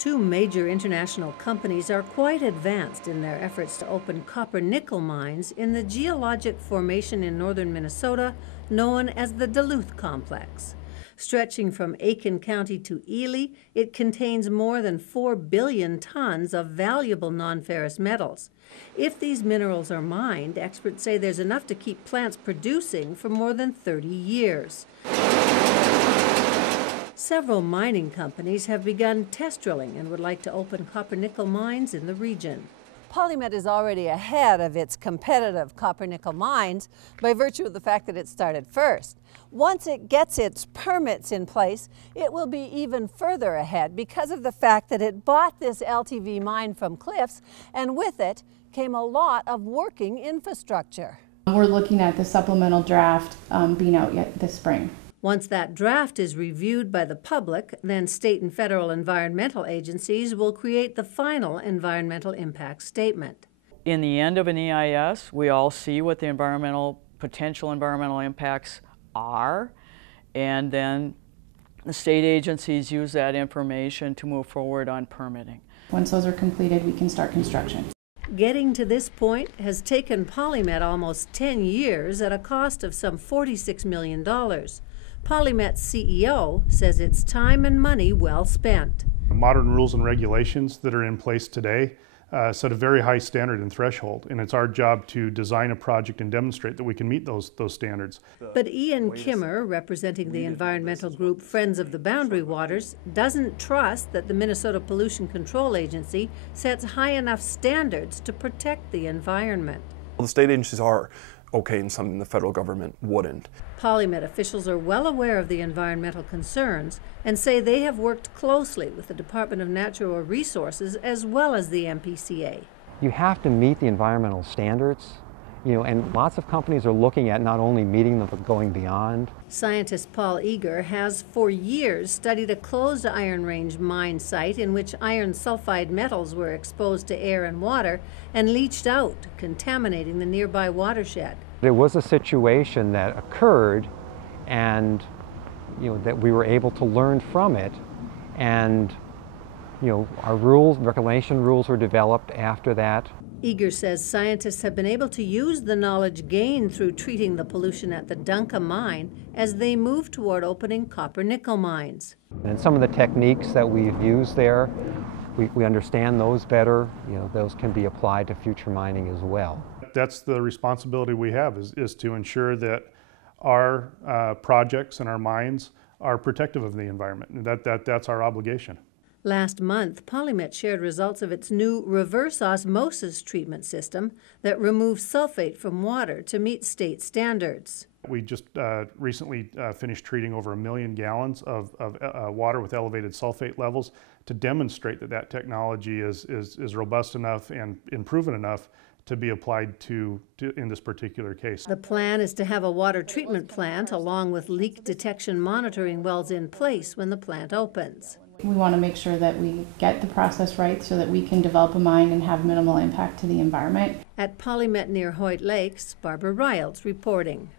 Two major international companies are quite advanced in their efforts to open copper-nickel mines in the geologic formation in northern Minnesota known as the Duluth Complex. Stretching from Aiken County to Ely, it contains more than 4 billion tons of valuable non-ferrous metals. If these minerals are mined, experts say there's enough to keep plants producing for more than 30 years. Several mining companies have begun test drilling and would like to open copper-nickel mines in the region. PolyMet is already ahead of its competitive copper-nickel mines by virtue of the fact that it started first. Once it gets its permits in place, it will be even further ahead because of the fact that it bought this LTV mine from Cliffs, and with it came a lot of working infrastructure. We're looking at the supplemental draft being out yet this spring. Once that draft is reviewed by the public, then state and federal environmental agencies will create the final environmental impact statement. In the end of an EIS, we all see what the potential environmental impacts are, and then the state agencies use that information to move forward on permitting. Once those are completed, we can start construction. Getting to this point has taken PolyMet almost 10 years at a cost of some $46 million. PolyMet's CEO says it's time and money well spent. Modern rules and regulations that are in place today set a very high standard and threshold, and it's our job to design a project and demonstrate that we can meet those standards. But Ian Kimmer, representing the environmental group Friends of the Boundary Waters, doesn't trust that the Minnesota Pollution Control Agency sets high enough standards to protect the environment. Well, the state agencies are okay in something the federal government wouldn't. PolyMet officials are well aware of the environmental concerns and say they have worked closely with the Department of Natural Resources as well as the MPCA. You have to meet the environmental standards, and lots of companies are looking at not only meeting them but going beyond. Scientist Paul Eager has for years studied a closed Iron Range mine site in which iron sulfide metals were exposed to air and water and leached out, contaminating the nearby watershed. There was a situation that occurred, and that we were able to learn from it, and our reclamation rules were developed after that. Eager says scientists have been able to use the knowledge gained through treating the pollution at the Dunca mine as they move toward opening copper-nickel mines. And some of the techniques that we've used there, we understand those better. Those can be applied to future mining as well. That's the responsibility we have, is to ensure that our projects and our mines are protective of the environment. That's our obligation. Last month, PolyMet shared results of its new reverse osmosis treatment system that removes sulfate from water to meet state standards. We just recently finished treating over 1 million gallons of water with elevated sulfate levels to demonstrate that technology is robust enough and proven enough to be applied to in this particular case. The plan is to have a water treatment plant along with leak detection monitoring wells in place when the plant opens. We want to make sure that we get the process right so that we can develop a mine and have minimal impact to the environment. At PolyMet near Hoyt Lakes, Barbara Reyelts reporting.